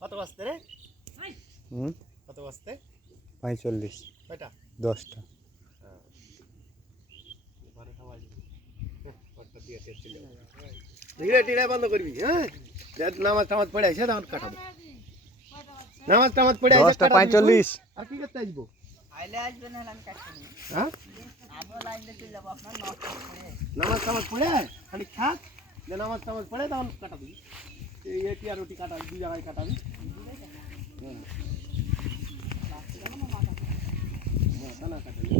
কত বাজতে রে? কত বাজতে? 45 কয়টা? 10টা। 12টা বাজে। কতটা দিয়ে চলে যাবে। ধীরে ধীরে বন্ধ করবি, হ্যাঁ? নামাজ টামাজ পড়ে আসে তখন কাটাবো। নামাজ টামাজ পড়ে আসে 10টা 45। আর কি করতে আসবো? আইলে আসবে না আমি কাটছি। হ্যাঁ? আমিও লাইনে চলে যাবো আপনার নষ্ট করে। নামাজ টামাজ পড়ে খালি থাক, যে নামাজ টামাজ পড়ে তখন কাটাবি। এই এটি আর ওটি কাটাবি, দুই জায়গায় কাটাবি। হ্যাঁ। মাথা না কাটাবি।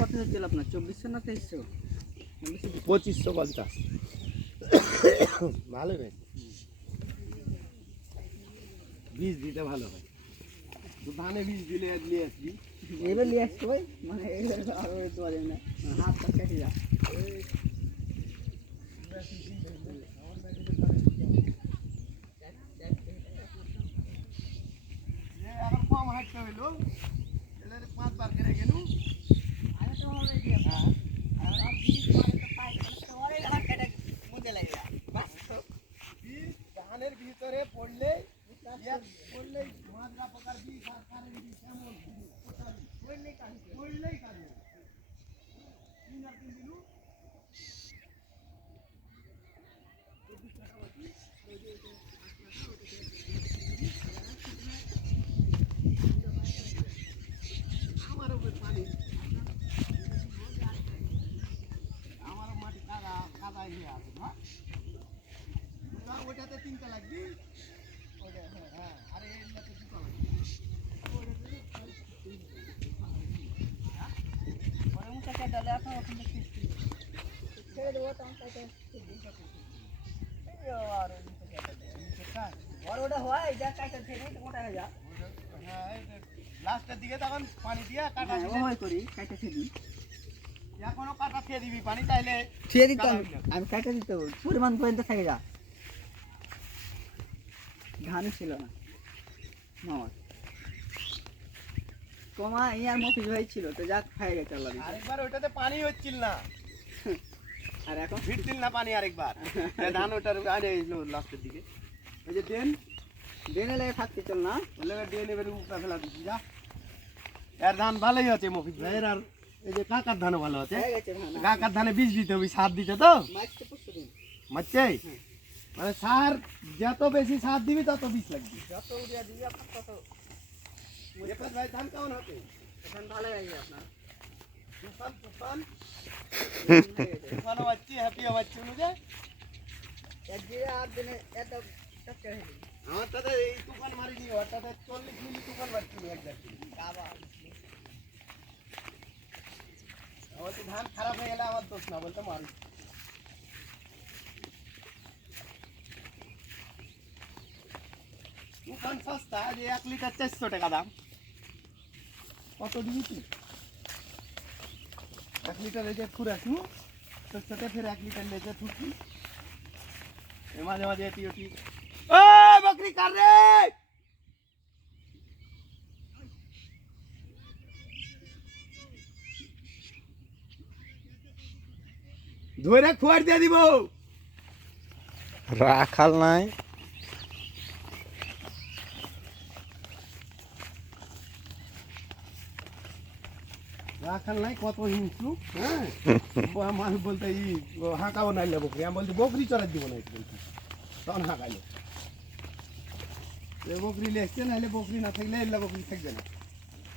কত হচ্ছিল আপনার 2400 না 2300? 2550 ভালো হয়, বীজ দিতে ভালো হয়। ধানে বীজ দিলে নিয়ে আসবি, এগুলো নিয়ে আসতে হয় মানে এগুলো আরো দেওয়া যাবে না, হাতটা কেটে যা। এখন কম হাঁটতে হইলো, এদের 5 বার করে গেল। আমি তো হবে দিয়ে আর আপনি মানে তো পাই তো ওরে হাত কেটে মুদে লাগে বাস ধানের ভিতরে পড়লে পড়লেই মাজরা পোকার বিষ আর কারেন্ট বিষ এমন পড়লেই কাজে তিন আর তিন দিলু আমার উপর পানি, আমার মাটি কাদা কাদায় নিয়ে আছে না, ওইটাতে 3টা লাগবে, ওইটা হ্যাঁ, আর এইটাতে 2টা লাগবে। ওরে মুখে কেটে দাও আপনি ওখানে ছেড়ে দেবো তখন কাটে এই আর মুখে কেটে দাও আর ওটা হয় যা কাটে ছেড়ে মোটা হয়ে যা। হ্যাঁ, লাস্টের দিকে তখন পানি দিয়ে কাটা ও হয় করি কাটে ছেড়ে এখনো কাটা খেয়ে দিবি পানি, তাইলে ছেড়ে দিতে আমি কাটে দিতে পরিমাণ পর্যন্ত থেকে যা। ধানই ছিল না মামার কমা ইয়ার মফিজ ভাই ছিল তো যাক খাই গেছে আল্লাহ দিছে। আরেকবার ওইটাতে পানি হচ্ছিল না, আর এখন ভিড়ছিল না পানি আরেকবার, ধান ওটার আরে লাস্টের দিকে ওই যে ড্রেন ডেনে লেগে থাকতে চল না ড্রেন এবারে উপরা ফেলা দিচ্ছি যা। এর ধান ভালোই আছে মফিজ ভাইয়ের, আর এই যে কাকার ধানও ভালো আছে। হয়ে গেছে ধান কাকার ধানে বীজ দিতে হবে, সার দিতে তো মাছতে পুষতে দিন মারছে, মানে সার যত বেশি সার দিবি তত বীজ লাগবে। যত উড়িয়া দিবি আপনার তত মফিজ ভাই ধান কেমন হবে? এখন ভালো লাগবে আপনার তুফান তুফান হয়ে গেছে। তুফানও পাচ্ছি, হ্যাপিও পাচ্ছি অনুযায়ী। এক দিয়ে আর দিনে এত চক্কর হয়ে গেছে আমার তাতে এই তুফান মারিনি, ওর তাতে 40 মিলি তুফান মারছিল একবার। বাবা আমার তো ধান খারাপ হয়ে গেলে আমার দোষ না, বলতে মারি। তুফান সস্তা, যে 1 লিটার 400 টাকা দাম। কত দিবি তুই? 1 লিটার এই যে ফুরাসু তোর সাথে ফের 1 লিটার লেজে ঠুকি মাঝে মাঝে এটি ওটি। ও বকরি কার রে, ধরে খোয়ার দিয়ে দিব। রাখাল নাই। রাখাল নাই, কত হিংসু। হ্যাঁ আমি বলতে হাঁকাবো নাইলে বকরি, আমি বলছি বকরি চড়াই দিব না, বলছি তখন হাঁকাইলো। বকরি লেগছে, নাহলে বকরি না থাকলে এল্লা বকরি থাকবে না।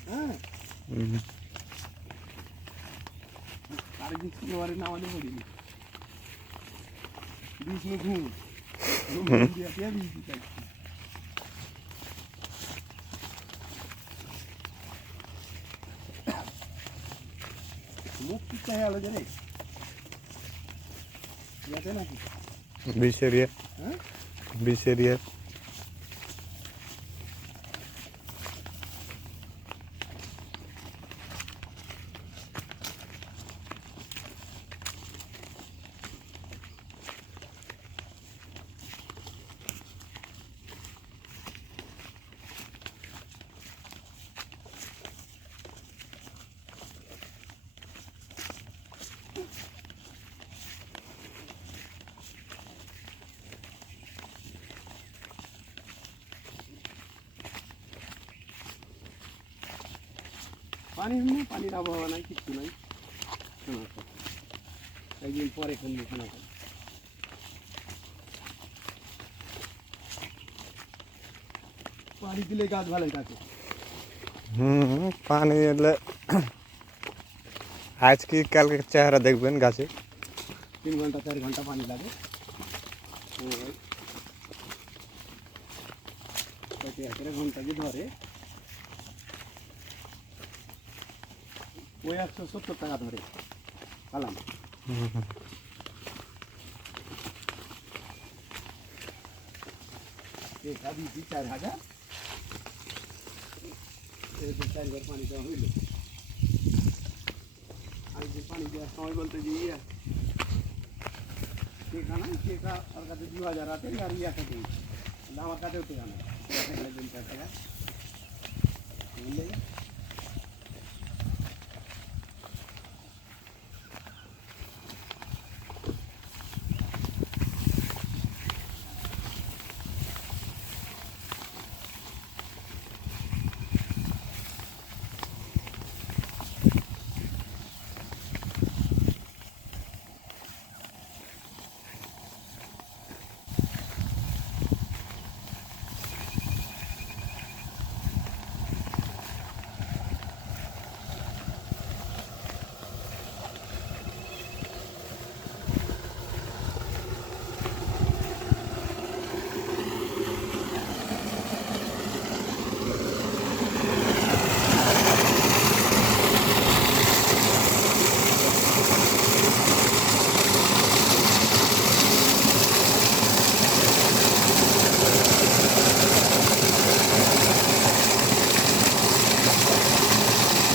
হ্যাঁ আর কিছু নেওয়ারে নামালে পড়িনি বিষ্ণু ঘুম ঘুম দিয়ে বিষ দিতে মুখ কিচ্ছে হয়ে গেল যে রে ইয়াতে নাকি 20 এরিয়া হ্যাঁ 20 এরিয়া পানির আবহাওয়া নাই কিচ্ছু নাই একদিন পরে খুলবো শোনা পানি দিলে গাছ ভালো থাকে পানি এলে আজকে কালকে চেহারা দেখবেন গাছে 3 ঘন্টা 4 ঘন্টা পানি লাগে ঘন্টা যে ধরে ওই 170 টাকা ধরে কালাম এটা দিয়েছি 4000 এই 4 ঘর পানি দেওয়া হইল আর যে পানি দেওয়ার সময় বলতে যে টেকা নাই টেকা আর কাছে 2000 আছে আর ইয়াকে দিই আমার কাছেও টেকা নাই 2 টাকা বুঝলে